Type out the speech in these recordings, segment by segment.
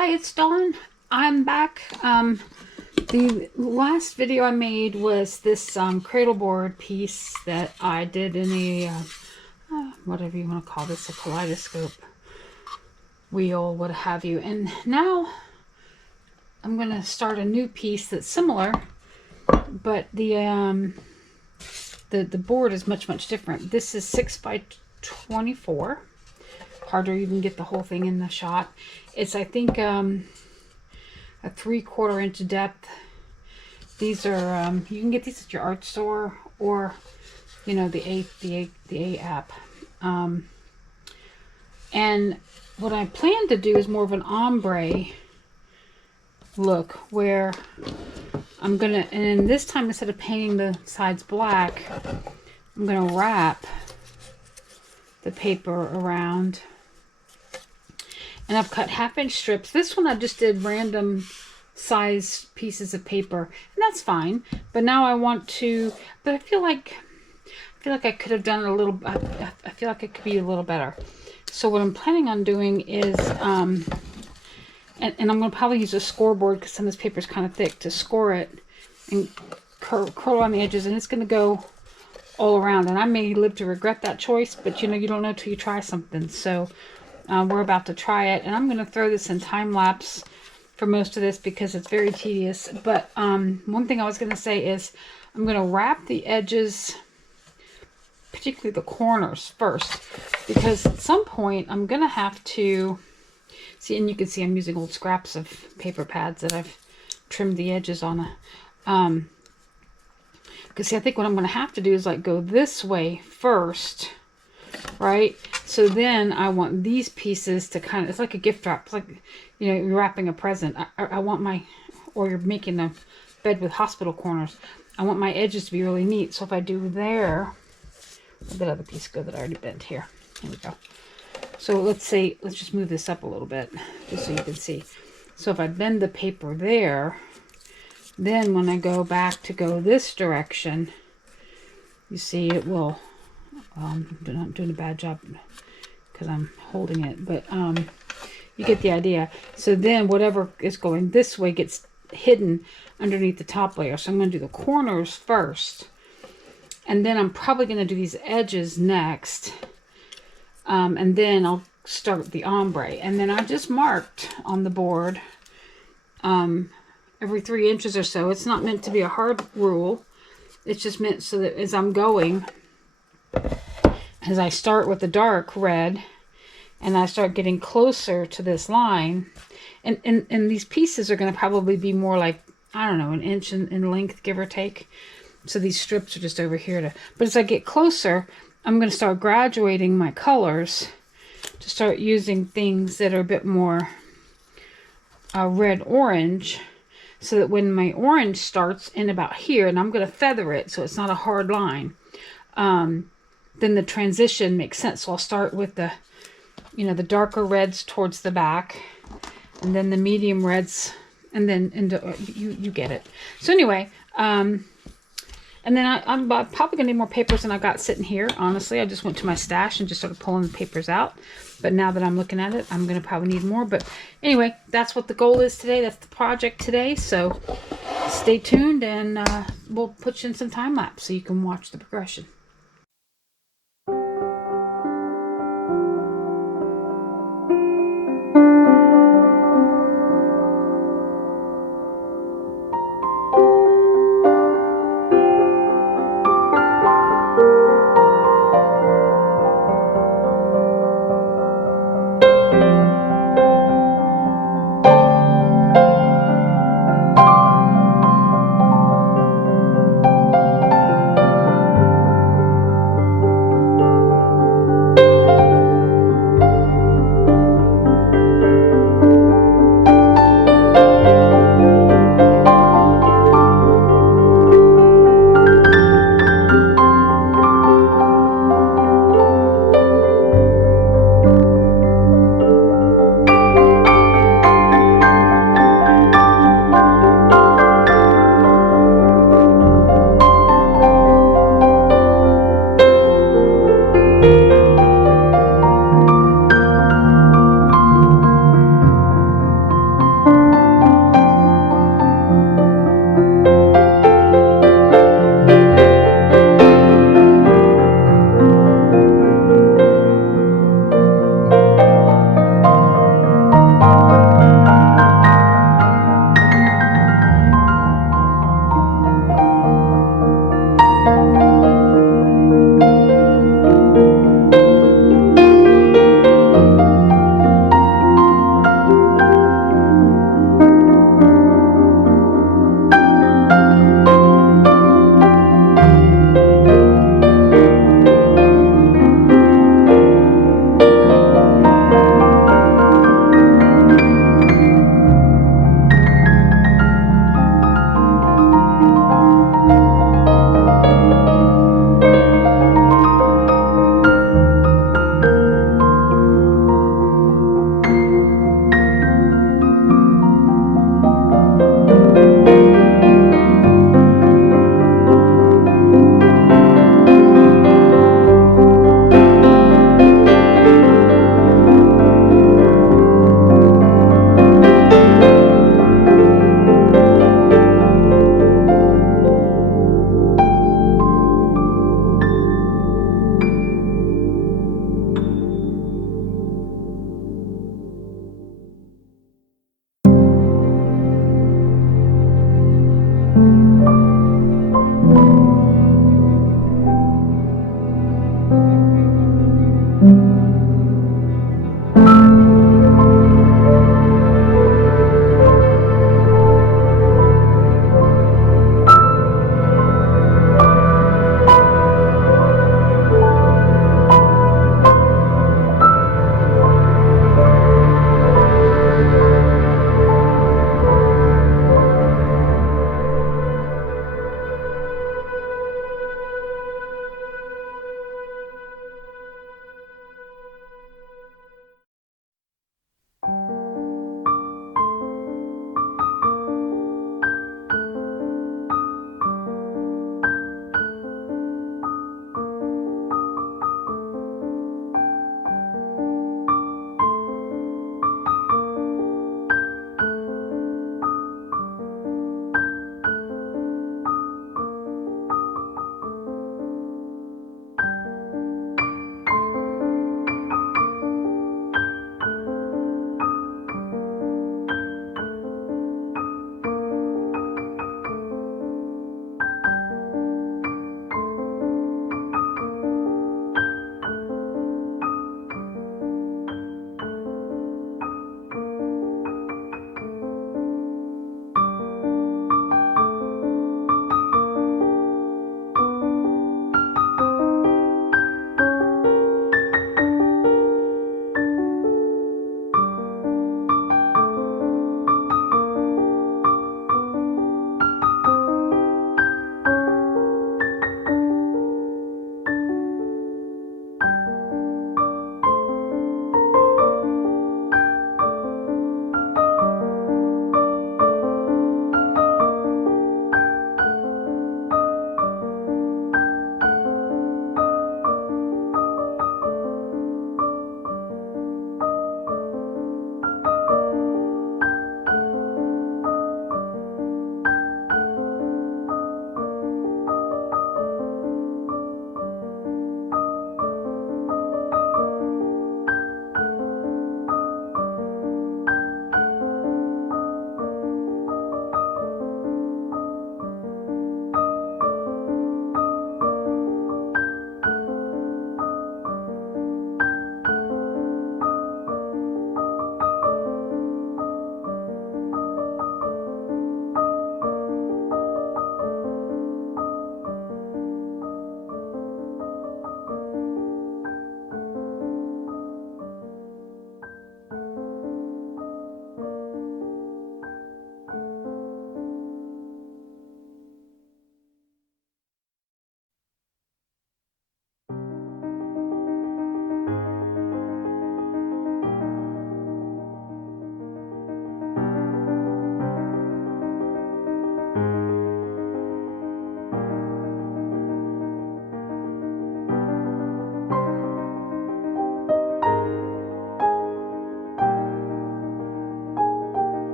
Hi, it's Dawn. I'm back. The last video I made was this cradle board piece that I did in a, whatever you want to call this, a kaleidoscope wheel, what have you. And now I'm going to start a new piece that's similar, but the board is much different. This is 6 by 24. Harder you can get the whole thing in the shot. It's, I think, a 3/4 inch depth. These are you can get these at your art store, or you know, the A app. And what I plan to do is more of an ombre look, where I'm gonna, and this time instead of painting the sides black, I'm gonna wrap the paper around. And I've cut 1/2 inch strips. This one I just did random size pieces of paper, and that's fine. But now I want to, but I feel like I could have done it a little, I feel like it could be a little better. So what I'm planning on doing is, and I'm going to probably use a scoreboard because some of this paper is kind of thick, to score it and curl on the edges, and it's going to go all around. And I may live to regret that choice, but you know, you don't know till you try something. So we're about to try it, and I'm going to throw this in time lapse for most of this because it's very tedious. But one thing I was going to say is I'm going to wrap the edges, particularly the corners, first, because at some point I'm going to have to see, and you can see I'm using old scraps of paper pads that I've trimmed the edges on. Because see, I think what I'm going to have to do is like go this way first, right? So then I want these pieces to kind of, it's like a gift wrap. It's like, you know, you're wrapping a present. I want my, or you're making a bed with hospital corners. I want my edges to be really neat. So if I do there, where'd that other piece go that I already bent here? Here we go. So let's say, let's just move this up a little bit just so you can see. So if I bend the paper there, then when I go back to go this direction, you see it will, I'm not doing a bad job because I'm holding it, but you get the idea. So then whatever is going this way gets hidden underneath the top layer. So I'm going to do the corners first, and then I'm probably going to do these edges next, and then I'll start the ombre. And then I just marked on the board every 3 inches or so. It's not meant to be a hard rule. It's just meant so that as I'm going, as I start with the dark red and I start getting closer to this line, and these pieces are going to probably be more like, I don't know, 1 inch in length, give or take. So these strips are just over here to, but as I get closer, I'm going to start graduating my colors to start using things that are a bit more red-orange, so that when my orange starts in about here, and I'm going to feather it so it's not a hard line, then the transition makes sense. So I'll start with the, you know, the darker reds towards the back, and then the medium reds, and then into, you get it. So anyway, and then I'm probably gonna need more papers than I got sitting here. Honestly, I just went to my stash and just started pulling the papers out. But now that I'm looking at it, I'm gonna probably need more. But anyway, that's what the goal is today. That's the project today. So stay tuned, and we'll put you in some time lapse so you can watch the progression.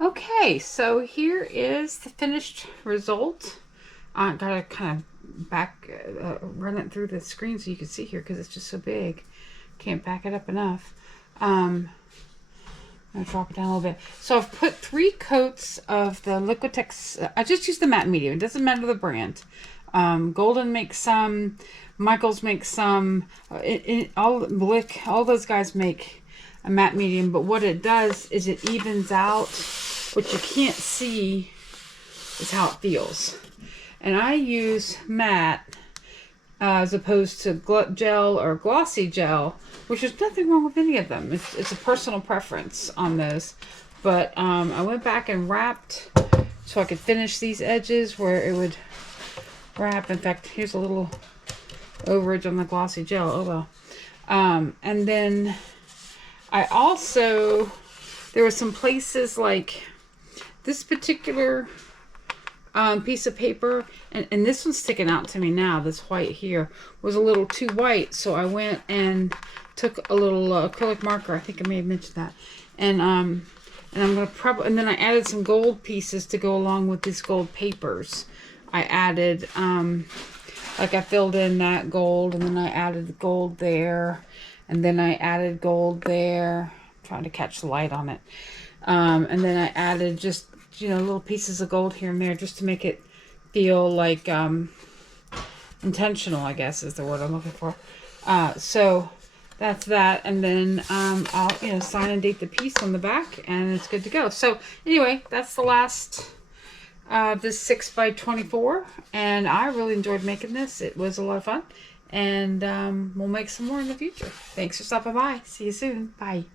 Okay, so here is the finished result. I gotta kind of run it through the screen so you can see here because it's just so big. Can't back it up enough. I'm gonna drop it down a little bit. So I've put 3 coats of the Liquitex. I just use the matte medium. It doesn't matter the brand. Golden makes some. Michaels makes some. All those guys make a matte medium. But what it does is it evens out. What you can't see is how it feels. And I use matte as opposed to gel or glossy gel, which is nothing wrong with any of them. It's a personal preference on those. But I went back and wrapped so I could finish these edges where it would wrap. In fact, here's a little overage on the glossy gel. Oh well. And then I also, there were some places like this particular piece of paper, and this one's sticking out to me now, this white here, was a little too white, so I went and took a little acrylic marker. I think I may have mentioned that. And I'm going to and then I added some gold pieces to go along with these gold papers. I added, like I filled in that gold, and then I added the gold there, and then I added gold there. I'm trying to catch the light on it. And then I added just, little pieces of gold here and there just to make it feel like intentional, I guess is the word I'm looking for. So that's that. And then I'll sign and date the piece on the back, and it's good to go. So anyway, that's the last this 6x24, and I really enjoyed making this. It was a lot of fun, and we'll make some more in the future. Thanks for stopping by. See you soon. Bye.